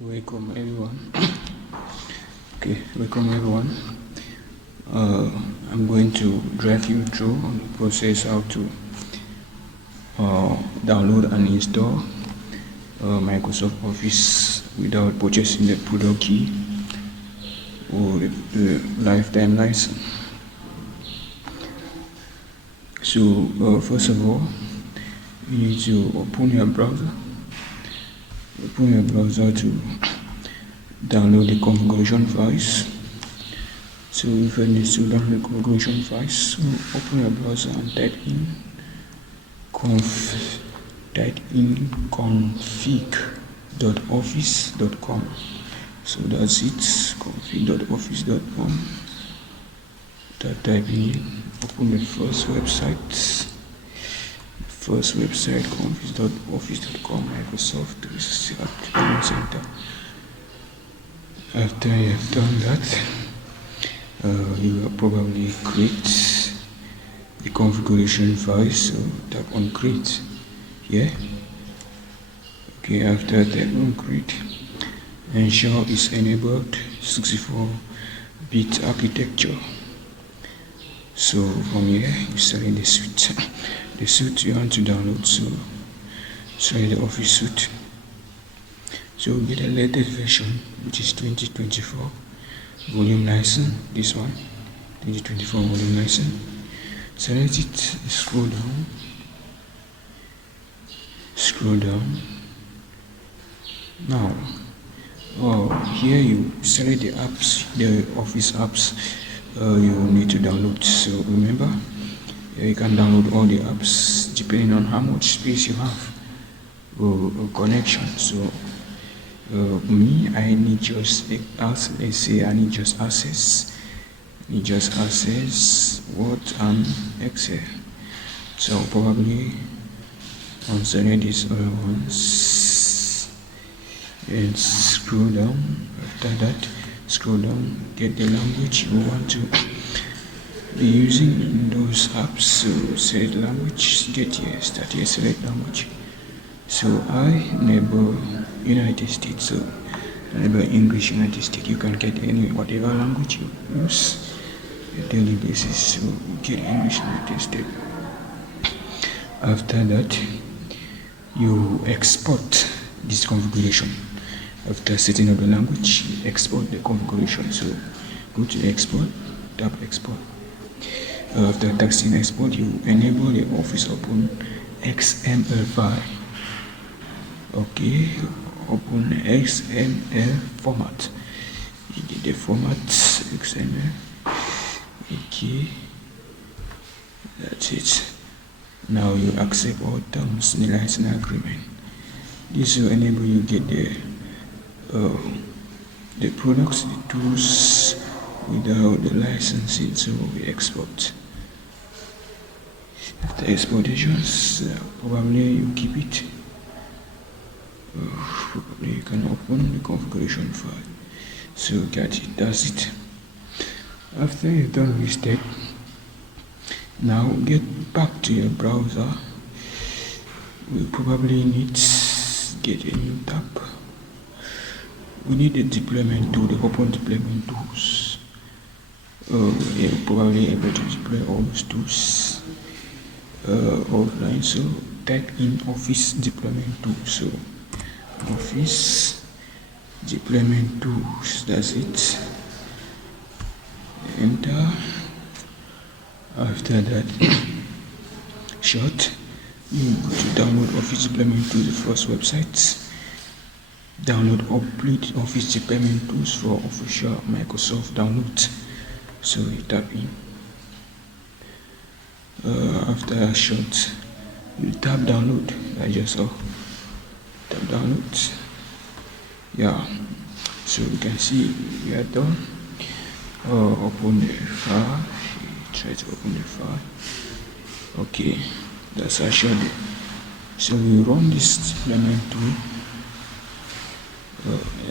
Welcome everyone. Welcome everyone. I'm going to drive you through the process how to download and install Microsoft Office without purchasing the product key or the lifetime license. So first of all, you need to open your browser. Open your browser to download the configuration files. So if you need to download the configuration files, so open your browser and type in config.office.com. So that's it, config.office.com. Type in, open the first website, config.office.com, Microsoft 365 Activation Center. After you have done that, you will probably create the configuration file. So tap on create here. After tap on create, ensure is enabled 64-bit architecture. So from here you select the suite. The suite you want to download, so select the Office suite. So get the latest version, which is 2024 volume license. This one, 2024 volume license. Select it, scroll down. Now, here you select the apps, the Office apps you need to download. So remember, you can download all the apps depending on how much space you have or connection. So me, I need just let's say I need just access Word and Excel. So probably I'll select these other ones and scroll down. After that, scroll down, get the language you want to be using in those apps. So select language, get here, start here, select language. So I enable United States, so enable English United States. You can get whatever language you use on a daily basis. So get English United States. After that, you export this configuration. After setting up the language, you export the configuration. So go to export, tap export. After taxing export, you enable the Office Open XML file. Open XML format. You get the format XML. That's it. Now you accept all terms in the license agreement. This will enable you get the products, the tools without the licensing. So we export. After exportations, probably you keep it. Probably you can open the configuration file. So got it, that's it. After you've done this step, now get back to your browser. We probably need to get a new tab. We need the deployment tool, the open deployment tools. You're probably able to deploy all those tools offline. So type in Office deployment tool. So Office deployment tools, that's it. Enter. After that, short, you go to download Office deployment tools, the first website. Download complete Office deployment tools for official Microsoft download. So you tap in. After a short, you tap download. I just saw. Tap download. So you can see we are done. Open the file. Try to open the file. That's how I showed it. So we run this deployment tool.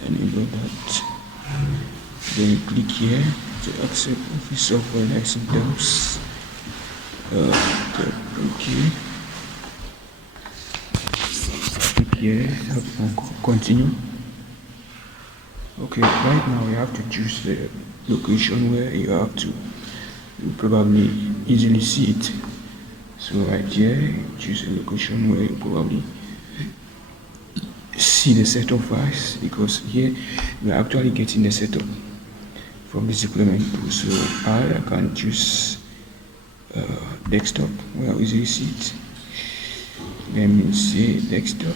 Enable that. Then click here to accept Office software license terms. Click here, continue. Okay, right now you have to choose the location where you probably easily see it. So right here, choose a location where you probably see the setup files, because here we are actually getting the setup from this deployment tool. So I can choose desktop where I easily see it. Let me see desktop.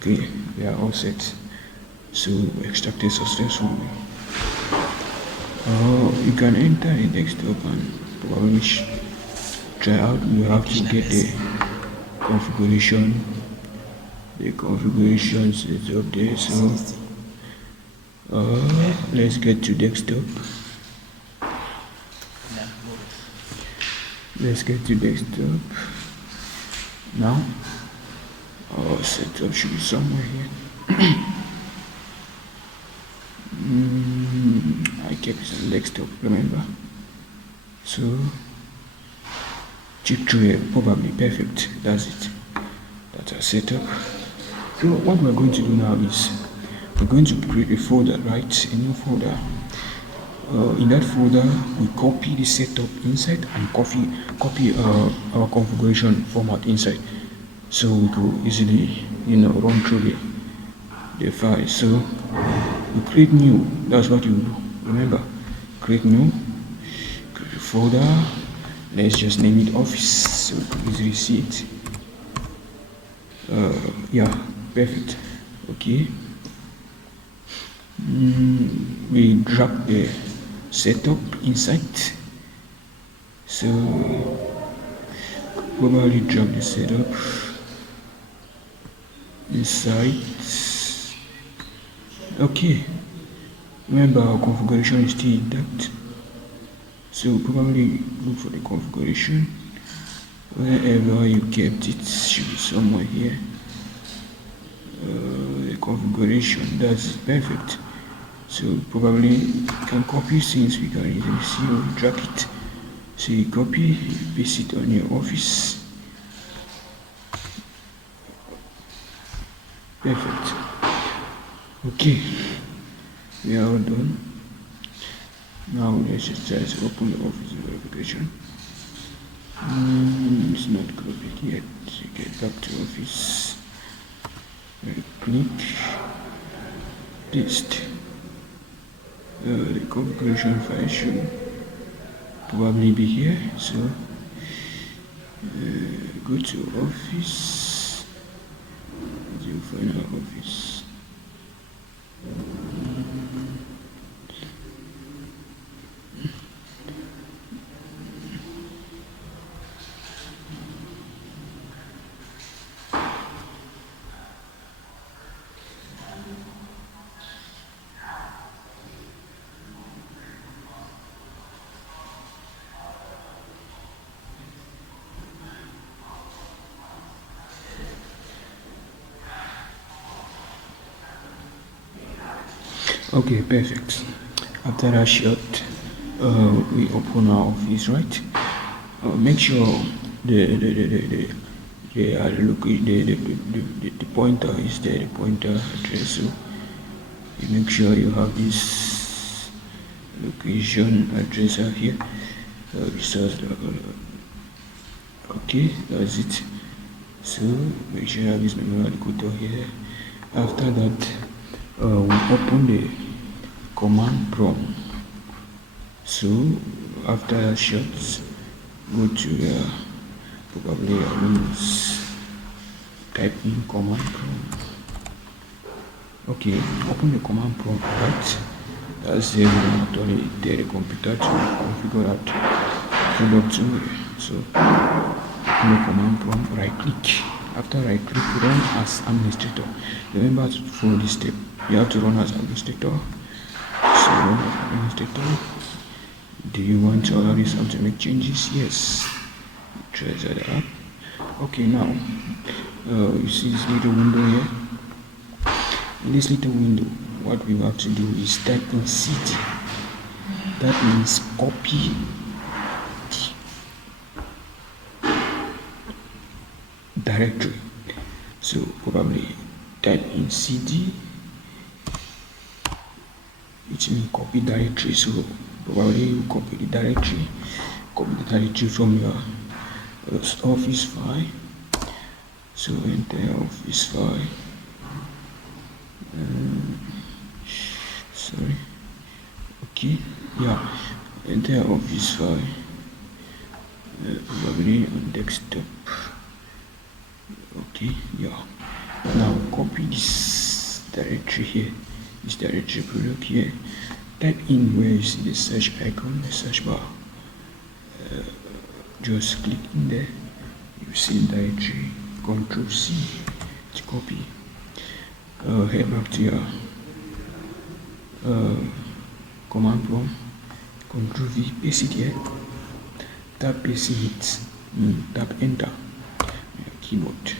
Okay, we are all set. So extracted successfully. You can enter the desktop and probably try out. You have to get the configuration. The configuration is up there. So let's get to desktop. Let's get to desktop. Now our setup should be somewhere here. I kept it on desktop, remember? So check through here, probably perfect. That's it. That's our setup. So what we're going to do now is we're going to create a folder, right? A new folder. In that folder, we copy the setup inside and copy our configuration format inside, so we could easily, run through the file. So we create new. That's what you do. Remember, create new, create a folder. Let's just name it office so we can easily see it. Yeah, perfect. Okay. We drag the setup inside. So probably drag the setup inside. Okay. Remember, our configuration is still intact. So probably look for the configuration. Wherever you kept it should be somewhere here. The configuration, that's perfect. So probably you can copy since we can easily see or drag it. So you copy, paste it on your office. Perfect. Okay, we are all done. Now let's just try to open the office verification. It's not copied yet. So get back to office. Click, paste. The configuration file should probably be here. So go to office. You find our office. Okay, perfect. After that shot, we open our office, right? Make sure the pointer is there, the pointer address. So you make sure you have this location address here. Okay, that's it. So make sure you have this memory allocator here. After that, we open the command prompt. So after that shot, go to probably Windows, type in command prompt. Okay, open the command prompt, right? That's the actually the computer to configure that product to. So open the command prompt, right click. After right click, run as administrator. Remember to follow this step. You have to run as administrator. So run as administrator. Do you want to allow yourself to make changes? Yes. Try that up. Okay, now you see this little window here. In this little window, what we have to do is type in cd. That means copy directory. So probably type in cd which means copy directory. So probably you copy the directory from your office file. So enter office file. Sorry. Okay. Yeah. Enter office file. Probably on desktop. Okay. Yeah. Now copy this directory here. This directory product here. Type in where you see the search icon, the search bar. Just click in there. You see directory. Control C to copy. Head back to your command prompt. Control V, paste it here. Tap paste it. Tap enter. Your keyboard.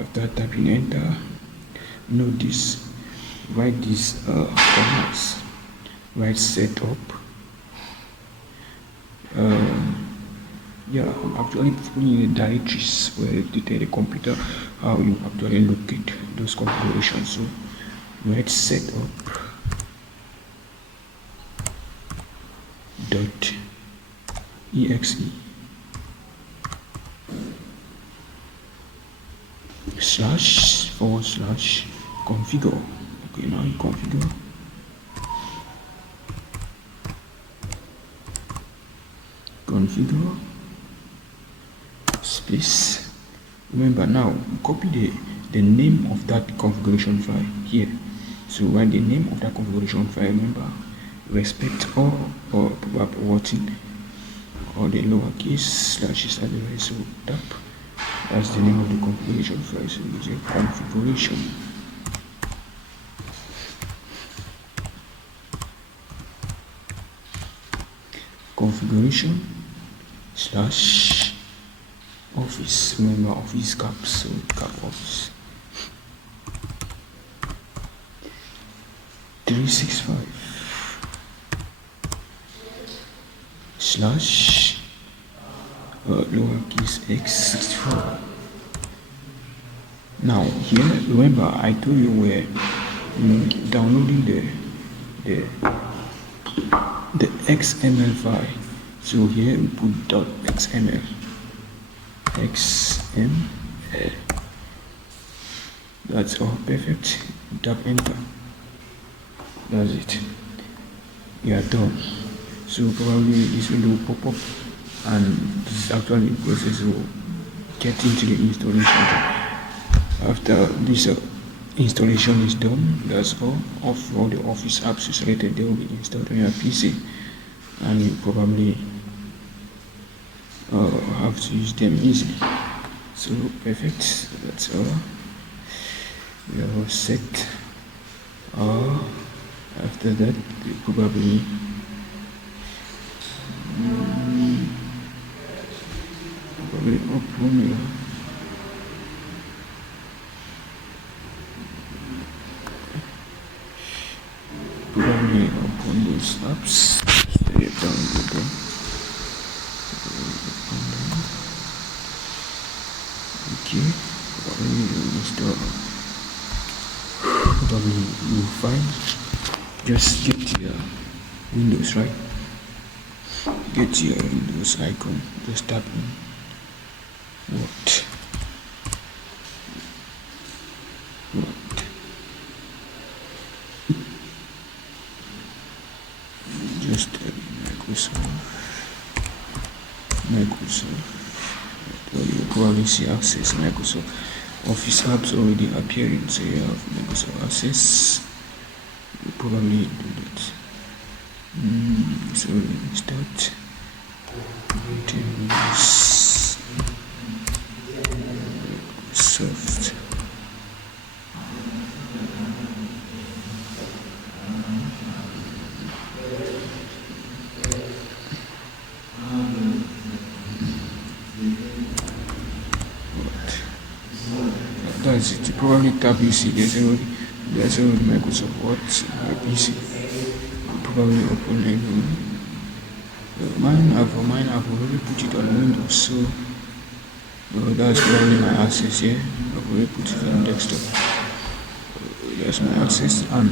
After tapping enter, note this. Write these commands. Write setup. Yeah, I'm actually putting the directories where to tell the computer how you actually locate those configurations. So write setup dot exe // configure. Okay, now you configure. Space. Remember now, copy the name of that configuration file here. So write the name of that configuration file. Remember, respect all or wording or the lowercase slashes at the right. So that's the name of the configuration file. So it's a configuration / office. Remember office caps, so cap office 365 / lowercase x64. Now here, remember I told you we're downloading the XML file. So here we put .xml. XML. That's all perfect. Tap enter. That's it. You are done. So probably this window will pop up, and this is actually the process will get into the installation. After this installation is done, that's all of all the office apps you selected. They will be installed on your PC, and you probably have to use them easily. So perfect. That's all. We are all set. After that, you probably open your open those apps. Stay down with them. Okay, install. Probably you will find. Just get your Windows, right? Get your Windows icon. Just tap in Word. Just type Microsoft. You probably see Access Microsoft Office apps already appearing, so you have Microsoft Access. You probably do that. So start Microsoft. That's it. You probably tap PC. There's already Microsoft Word on my PC. Probably open a new. Mine I've already put it on Windows, so that's probably my access here. I've already put it on desktop. That's my access, and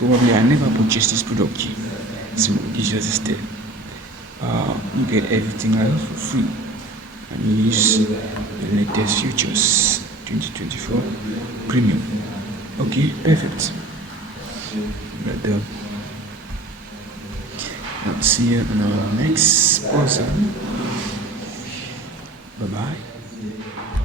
Probably I never purchased this product here, so this is just a step. You get everything I have for free and use the latest features 2024 premium. Okay, perfect. We're done. I'll see you on our next sponsor. Bye bye.